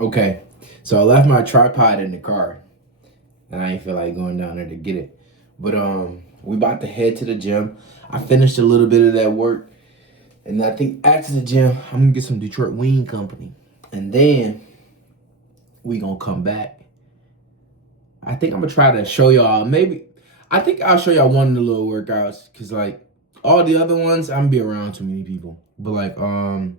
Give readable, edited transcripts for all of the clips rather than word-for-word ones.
Okay, so I left my tripod in the car, and I ain't feel like going down there to get it. But we about to head to the gym. I finished a little bit of that work, and I think after the gym, I'm gonna get some Detroit Wing Company, and then we gonna come back. I think I'm gonna try to show y'all. Maybe I think I'll show y'all one of the little workouts, cause like all the other ones, I'm gonna be around too many people. But like I'm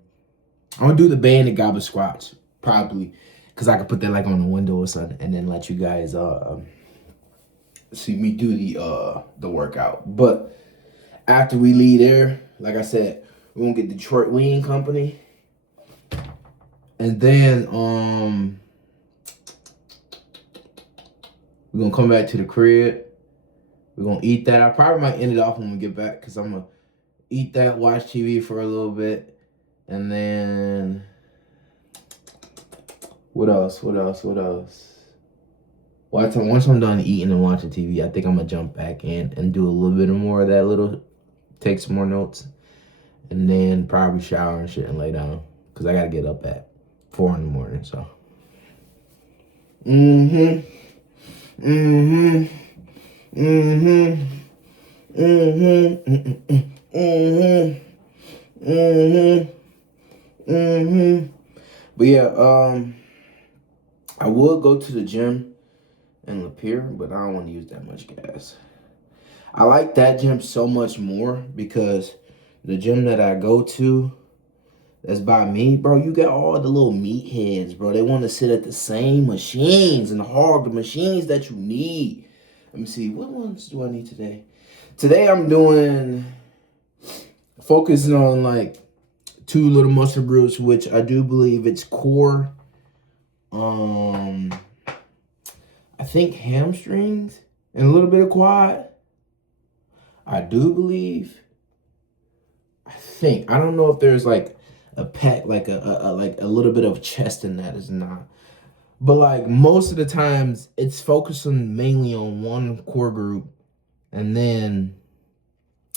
gonna do the banded goblet squats probably, cause I could put that like on the window or something, and then let you guys see me do the workout. But after we leave there, like I said, we're gonna get Detroit Wing Company, and then we're gonna come back to the crib. We're gonna eat that. I probably might end it off when we get back, cause I'm gonna eat that, watch TV for a little bit, and then what else? Once I'm done eating and watching TV, I think I'm gonna jump back in and do a little bit more of that take some more notes, and then probably shower and shit and lay down, cause I gotta get up at 4 in the morning. So. Mm-hmm. Mm-hmm. Mm-hmm. Mm-hmm. Mm-hmm. Mm-hmm. Mm-hmm. But yeah, I would go to the gym in Lapeer, but I don't want to use that much gas. I like that gym so much more because the gym that I go to that's by me, bro, you got all the little meatheads, bro. They want to sit at the same machines and hog the machines that you need. Let me see, what ones do I need today? Today I'm focusing on like 2 little muscle groups, which I do believe it's core. I think hamstrings and a little bit of quad. I do believe. I don't know if there's like a pack, like a little bit of chest in that is not. But like most of the times it's focusing mainly on one core group and then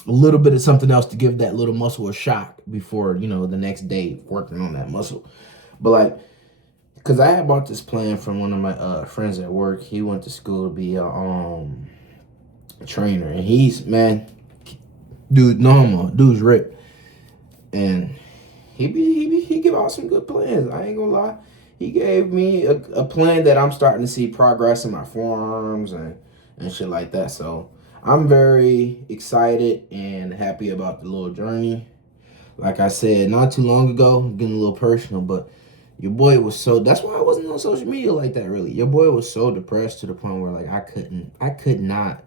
a little bit of something else to give that little muscle a shock before, the next day working on that muscle. But like, cause I had bought this plan from one of my friends at work. He went to school to be a trainer, and dude's ripped, and he give out some good plans. I ain't gonna lie. He gave me a plan that I'm starting to see progress in my forearms and shit like that. So I'm very excited and happy about the little journey. Like I said, not too long ago, getting a little personal, but your boy was that's why I wasn't on social media like that really. Your boy was so depressed to the point where like I could not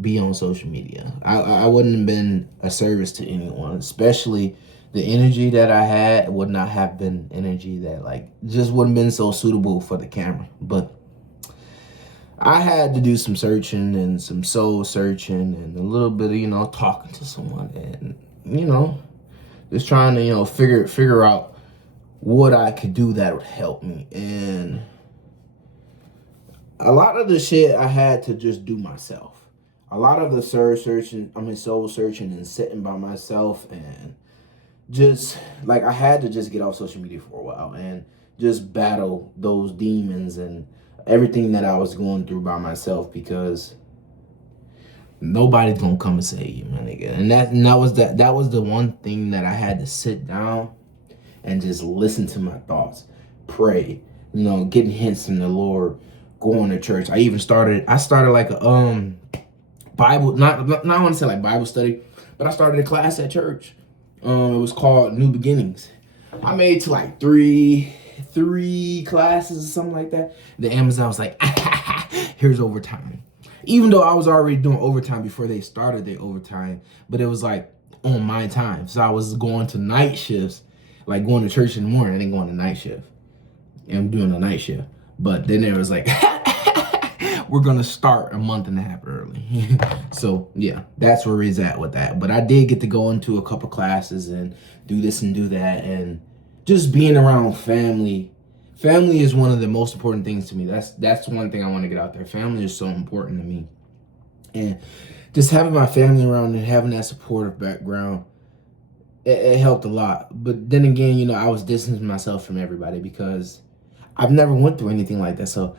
be on social media. I wouldn't have been a service to anyone, especially the energy that I had would not have been energy that like just wouldn't been so suitable for the camera. But I had to do some searching and some soul searching and a little bit of talking to someone and just trying to figure out what I could do that would help me. And a lot of the shit I had to just do myself. A lot of the soul searching and sitting by myself, and just like I had to just get off social media for a while and just battle those demons and everything that I was going through by myself, because nobody's gonna come and save you, my nigga. And that was the one thing that I had to sit down and just listen to my thoughts, pray, getting hints from the Lord, going to church. I started like a Bible, not I want to say like Bible study, but I started a class at church. It was called New Beginnings. I made it to like three classes or something like that. The Amazon was like, here's overtime. Even though I was already doing overtime before they started their overtime, but it was like on my time. So I was going to night shifts, like going to church in the morning and then going to night shift. And I'm doing a night shift. But then there was like, we're gonna start a month and a half early. So yeah, that's where he's at with that. But I did get to go into a couple classes and do this and do that, and just being around family. Family is one of the most important things to me. That's one thing I want to get out there. Family is so important to me, and just having my family around and having that supportive background, it helped a lot. But then again, I was distancing myself from everybody because I've never went through anything like that. So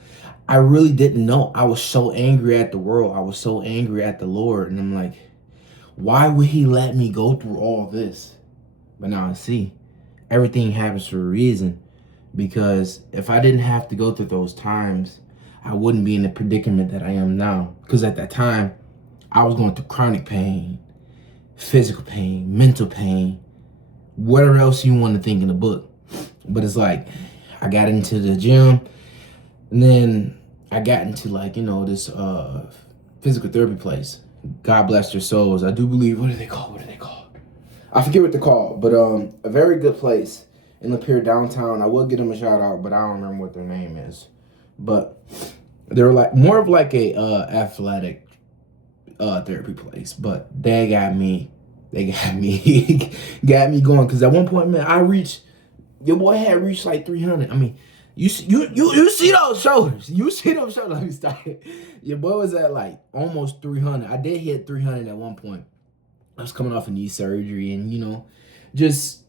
I really didn't know. I was so angry at the world. I was so angry at the Lord. And I'm like, why would he let me go through all this? But now I see everything happens for a reason. Because if I didn't have to go through those times, I wouldn't be in the predicament that I am now. Because at that time, I was going through chronic pain, physical pain, mental pain, whatever else you want to think in the book. But it's like, I got into the gym, and then I got into like, this physical therapy place. God bless their souls. I do believe, what are they called? I forget what they're called, but a very good place in Lapeer downtown. I will give them a shout out, but I don't remember what their name is. But they were like more of like a athletic therapy place, but they got me got me going. Because at one point, man, your boy had reached like 300. I mean, you see those shoulders. You see those shoulders. Let me start. Your boy was at like almost 300. I did hit 300 at one point. I was coming off a knee surgery, and just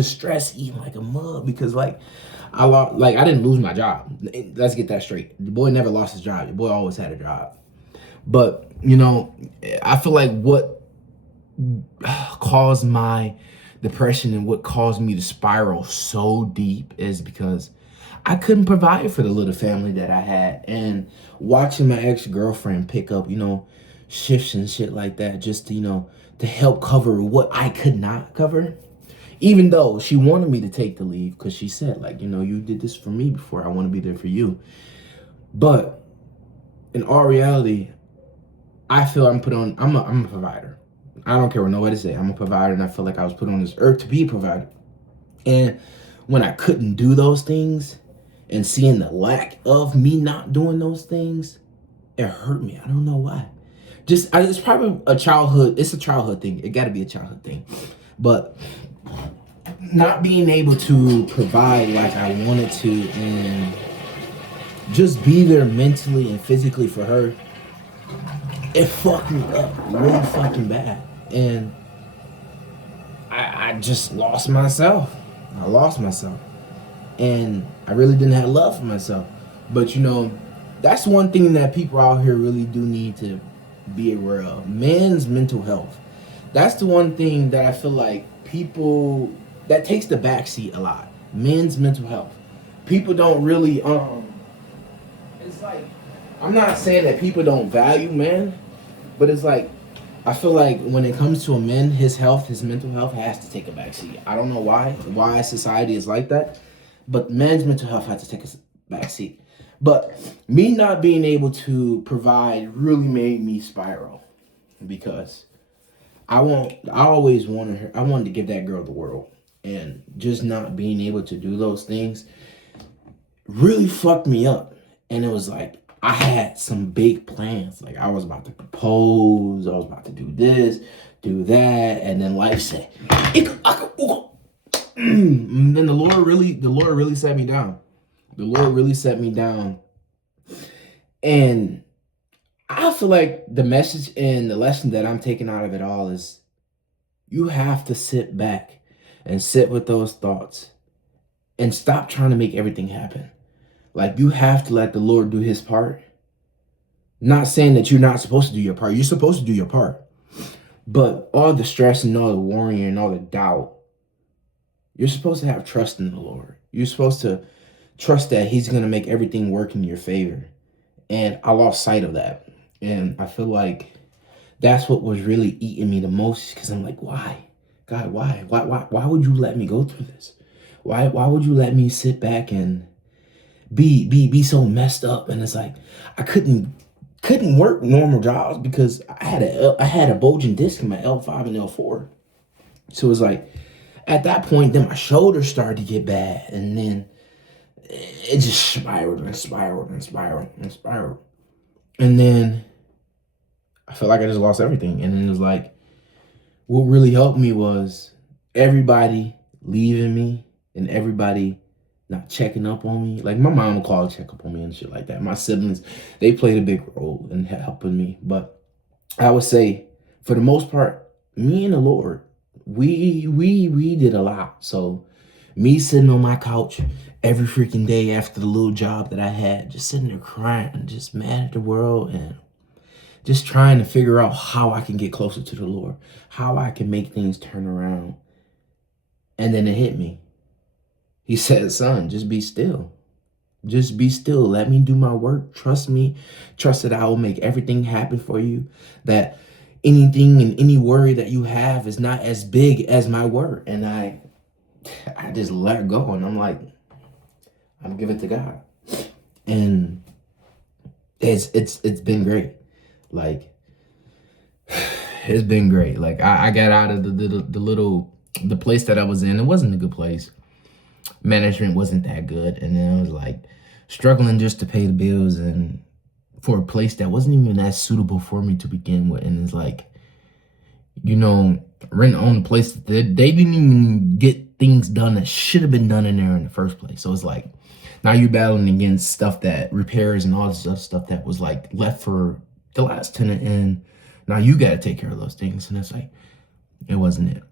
stress eating like a mug, because like I didn't lose my job. Let's get that straight. The boy never lost his job. The boy always had a job. But I feel like what caused my depression and what caused me to spiral so deep is because I couldn't provide for the little family that I had. And watching my ex-girlfriend pick up, shifts and shit like that, just to help cover what I could not cover. Even though she wanted me to take the leave, because she said, like, you did this for me before, I want to be there for you. But in all reality, I feel I'm a provider. I don't care what nobody say. I'm a provider, and I feel like I was put on this earth to be a provider. And when I couldn't do those things, and seeing the lack of me not doing those things, it hurt me. I don't know why. It's probably a childhood. It's a childhood thing. It got to be a childhood thing. But not being able to provide like I wanted to, and just be there mentally and physically for her, it fucked me up really fucking bad. And I just lost myself. I lost myself. And I really didn't have love for myself. But that's one thing that people out here really do need to be aware of. Man's mental health. That's the one thing that I feel like people, that takes the backseat a lot. Men's mental health. People don't really, it's like, I'm not saying that people don't value men, but it's like, I feel like when it comes to a man, his mental health has to take a backseat. I don't know why society is like that, but men's mental health has to take a backseat. But me not being able to provide really made me spiral, because I always wanted to give that girl the world, and just not being able to do those things really fucked me up. And it was like, I had some big plans. Like, I was about to propose, I was about to do this, do that, and then life said, and then the Lord really set me down. The Lord really set me down. And I feel like the message and the lesson that I'm taking out of it all is, you have to sit back and sit with those thoughts and stop trying to make everything happen. Like, you have to let the Lord do his part. Not saying that you're not supposed to do your part. You're supposed to do your part. But all the stress and all the worrying and all the doubt, you're supposed to have trust in the Lord. You're supposed to trust that he's going to make everything work in your favor. And I lost sight of that. And I feel like that's what was really eating me the most, because I'm like, why? God, why? Why would you let me go through this? Why would you let me sit back and be so messed up? And it's like, I couldn't work normal jobs because I had a bulging disc in my L5 and L4. So it was like, at that point, then my shoulders started to get bad, and then it just spiraled and spiraled and spiraled and spiraled. And then I felt like I just lost everything. And then it was like, what really helped me was everybody leaving me and everybody not checking up on me. Like, my mom would call to check up on me and shit like that. My siblings, they played a big role in helping me. But I would say, for the most part, me and the Lord, we did a lot. So Me sitting on my couch every freaking day after the little job that I had, just sitting there crying, just mad at the world, and just trying to figure out how I can get closer to the Lord, how I can make things turn around. And then it hit me. He said, son, just be still. Just be still. Let me do my work. Trust me. Trust that I will make everything happen for you. That anything and any worry that you have is not as big as my word. And I just let go. And I'm like, I'm giving it to God. And it's been great. Like, it's been great. Like, I got out of the place that I was in. It wasn't a good place. Management wasn't that good. And then I was like struggling just to pay the bills and for a place that wasn't even that suitable for me to begin with. And it's like, you know, rent on a place that they didn't even get things done that should have been done in there in the first place. So it's like, now you're battling against stuff that repairs and all this other stuff that was like left for the last tenant. And now you got to take care of those things. And it's like, it wasn't it.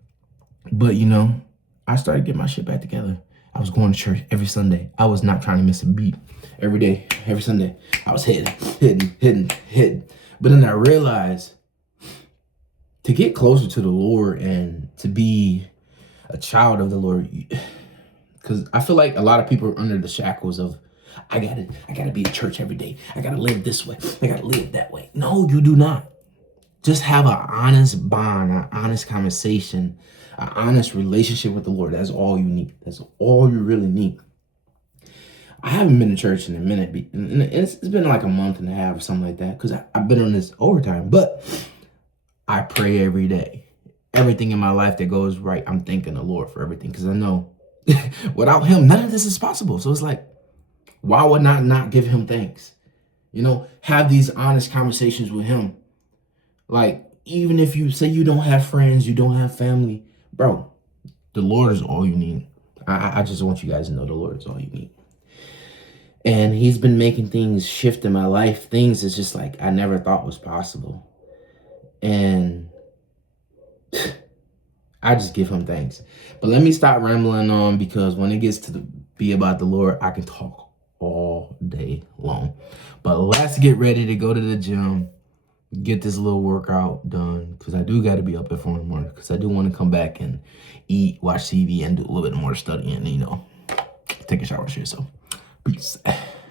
But, you know, I started getting my shit back together. I was going to church every Sunday. I was not trying to miss a beat. Every day, every Sunday, I was hitting. But then I realized to get closer to the Lord and to be a child of the Lord, because I feel like a lot of people are under the shackles of, I gotta be at church every day. I gotta live this way. I gotta live that way. No, you do not. Just have an honest bond, an honest conversation, an honest relationship with the Lord. That's all you need. That's all you really need. I haven't been to church in a minute. And it's been like a month and a half or something like that, because I've been on this overtime. But I pray every day. Everything in my life that goes right, I'm thanking the Lord for everything, because I know without him, none of this is possible. So it's like, why would I not give him thanks? You know, have these honest conversations with him. Like, even if you say you don't have friends, you don't have family, bro, the Lord is all you need. I just want you guys to know the Lord is all you need. And he's been making things shift in my life. Things that's just like I never thought was possible. And I just give him thanks. But let me stop rambling on, because when it gets to be about the Lord, I can talk all day long. But let's get ready to go to the gym, get this little workout done, because I do got to be up at 4 in the morning, because I do want to come back and eat, watch TV, and do a little bit more studying, and, you know, take a shower, shit. So peace.